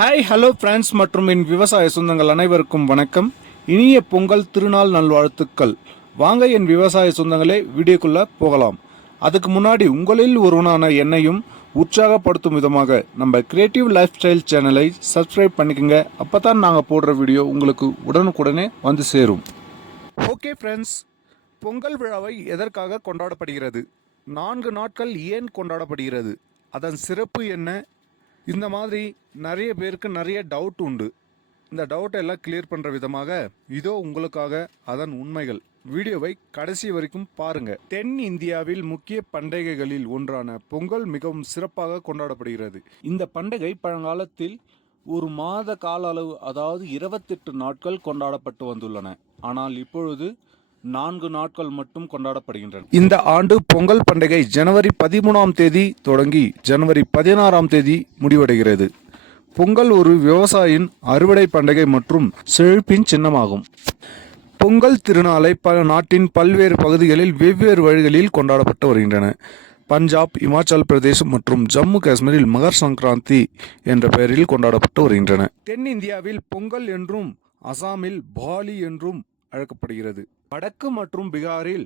Hi hello friends மற்றும் என் விவசாய சொந்தங்கள் அனைவருக்கும் வணக்கம். இனிய பொங்கல் திருநாள் நல்வாழ்த்துக்கள். வாங்க என் விவசாய சொந்தங்களே வீடியோக்குள்ள போகலாம். அதுக்கு முன்னாடி உங்களில் ஒருவனான என்னையும் உற்சாகப்படுத்தும் விதமாக நம்ம கிரியேட்டிவ் லைஃப் ஸ்டைல் சேனலை சப்ஸ்கிரைப் பண்ணிக்கோங்க. அப்போ தான் நாங்கள் போடுற வீடியோ உங்களுக்கு உடனுக்குடனே வந்து சேரும். ஓகே ஃப்ரெண்ட்ஸ், பொங்கல் விழாவை எதற்காக கொண்டாடப்படுகிறது, 4 நாட்கள் ஏன் கொண்டாடப்படுகிறது, அதன் சிறப்பு என்ன, இந்த மாதிரி நிறைய பேருக்கு நிறைய டவுட் உண்டு. இந்த டவுட்டை எல்லாம் கிளியர் பண்ணுற விதமாக இதோ உங்களுக்காக அதன் உண்மைகள். வீடியோவை கடைசி வரைக்கும் பாருங்க. தென் இந்தியாவில் முக்கிய பண்டிகைகளில் ஒன்றான பொங்கல் மிகவும் சிறப்பாக கொண்டாடப்படுகிறது. இந்த பண்டிகை பழங்காலத்தில் ஒரு மாத கால அளவு, அதாவது 28 நாட்கள் கொண்டாடப்பட்டு வந்துள்ளன. ஆனால் இப்பொழுது 4 நாட்கள் மட்டும் கொண்டாடப்படுகின்றன. இந்த ஆண்டு பொங்கல் பண்டிகை ஜனவரி 13ஆம் தேதி தொடங்கி ஜனவரி 16ஆம் தேதி முடிவடைகிறது. பொங்கல் ஒரு விவசாயியின் அறுவடை பண்டிகை மற்றும் செழிப்பின் சின்னமாகும். பொங்கல் திருநாளை நாட்டின் பல்வேறு பகுதிகளில் வெவ்வேறு வழிகளில் கொண்டாடப்பட்டு வருகின்றன. பஞ்சாப், இமாச்சல் பிரதேசம் மற்றும் ஜம்மு காஷ்மீரில் மகர் சங்கராந்தி என்ற பெயரில் கொண்டாடப்பட்டு வருகின்றன. தென்னிந்தியாவில் பொங்கல் என்றும் அசாமில் பாலி என்றும் அழைக்கப்படுகிறது. வடக்கு மற்றும் பீகாரில்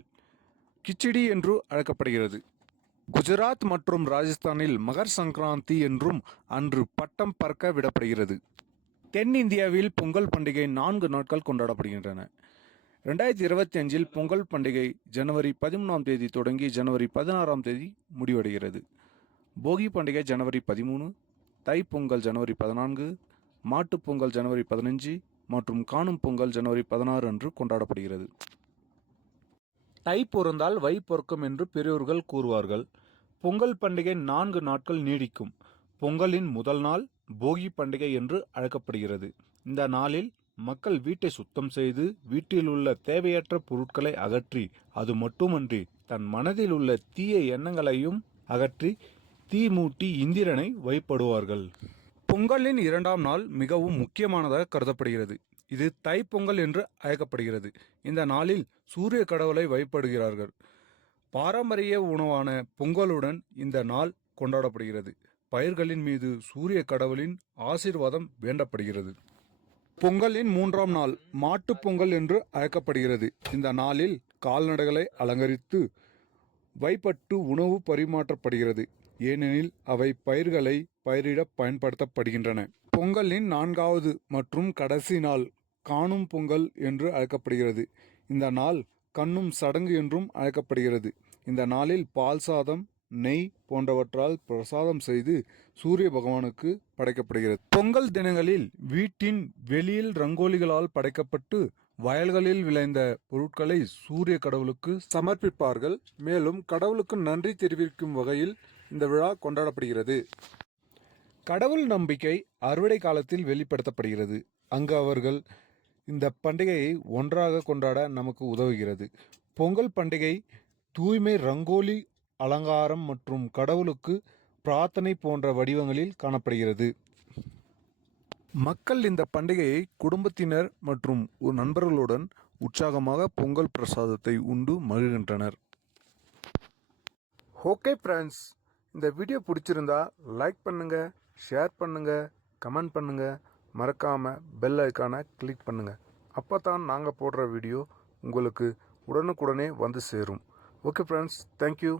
கிச்சடி என்று அழைக்கப்படுகிறது. குஜராத் மற்றும் ராஜஸ்தானில் மகர் சங்கராந்தி என்றும் அன்று பட்டம் பறக்க விடப்படுகிறது. தென்னிந்தியாவில் பொங்கல் பண்டிகை 4 நாட்கள் கொண்டாடப்படுகின்றன. 2025 பொங்கல் பண்டிகை ஜனவரி 13ஆம் தேதி தொடங்கி ஜனவரி 16ஆம் தேதி முடிவடைகிறது. போகி பண்டிகை ஜனவரி 13, தை பொங்கல் ஜனவரி 14, மாட்டுப் பொங்கல் ஜனவரி 15 மற்றும் காணும் பொங்கல் ஜனவரி 16 அன்று கொண்டாடப்படுகிறது. தை பொருந்தால் வை பொறுக்கும் என்று பெரியோர்கள் கூறுவார்கள். பொங்கல் பண்டிகை 4 நாட்கள் நீடிக்கும். பொங்கலின் முதல் நாள் போகி பண்டிகை என்று அழைக்கப்படுகிறது. இந்த நாளில் மக்கள் வீட்டை சுத்தம் செய்து வீட்டில் உள்ள தேவையற்ற பொருட்களை அகற்றி, அது மட்டுமன்றி தன் மனதில் உள்ள தீய எண்ணங்களையும் அகற்றி தீ மூட்டி இந்திரனை வழிபடுவார்கள். பொங்கலின் 2ஆம் நாள் மிகவும் முக்கியமானதாக கருதப்படுகிறது. இது தை பொங்கல் என்று அழைக்கப்படுகிறது. இந்த நாளில் சூரிய கடவுளை வழிபடுகிறார்கள். பாரம்பரிய உணவான பொங்கலுடன் இந்த நாள் கொண்டாடப்படுகிறது. பயிர்களின் மீது சூரிய கடவுளின் ஆசீர்வாதம் வேண்டப்படுகிறது. பொங்கலின் 3ஆம் நாள் மாட்டுப் பொங்கல் என்று அழைக்கப்படுகிறது. இந்த நாளில் கால்நடைகளை அலங்கரித்து வைப்பட்டு உணவு பரிமாற்றப்படுகிறது. ஏனெனில் அவை பயிர்களை பயிரிட பயன்படுத்தப்படுகின்றன. பொங்கலின் 4வது மற்றும் கடைசி நாள் காணும் பொங்கல் என்று அழைக்கப்படுகிறது. இந்த நாள் கண்ணும் சடங்கு என்றும் அழைக்கப்படுகிறது. இந்த நாளில் பால் சாதம், நெய் போன்றவற்றால் பிரசாதம் செய்து சூரிய பகவானுக்கு படைக்கப்படுகிறது. பொங்கல் தினங்களில் வீட்டின் வெளியில் ரங்கோலிகளால் படைக்கப்பட்டு வயல்களில் விளைந்த பொருட்களை சூரிய கடவுளுக்கு சமர்ப்பிப்பார்கள். மேலும் கடவுளுக்கு நன்றி தெரிவிக்கும் வகையில் இந்த விழா கொண்டாடப்படுகிறது. கடவுள் நம்பிக்கை அறுவடை காலத்தில் வெளிப்படுத்தப்படுகிறது. அங்கு அவர்கள் இந்த பண்டிகையை ஒன்றாக கொண்டாட நமக்கு உதவுகிறது. பொங்கல் பண்டிகை தூய்மை, ரங்கோலி அலங்காரம் மற்றும் கடவுளுக்கு பிரார்த்தனை போன்ற வடிவங்களில் காணப்படுகிறது. மக்கள் இந்த பண்டிகையை குடும்பத்தினர் மற்றும் நண்பர்களுடன் உற்சாகமாக பொங்கல் பிரசாதத்தை உண்டு மகிழ்கின்றனர். ஓகே ஃப்ரெண்ட்ஸ், இந்த வீடியோ பிடிச்சிருந்தா லைக் பண்ணுங்க, ஷேர் பண்ணுங்க, கமெண்ட் பண்ணுங்க, மறக்காம பெல் ஐக்கானை கிளிக் பண்ணுங்க. அப்போ தான் நாங்கள் போடுற வீடியோ உங்களுக்கு உடனுக்குடனே வந்து சேரும். Okay friends, thank you.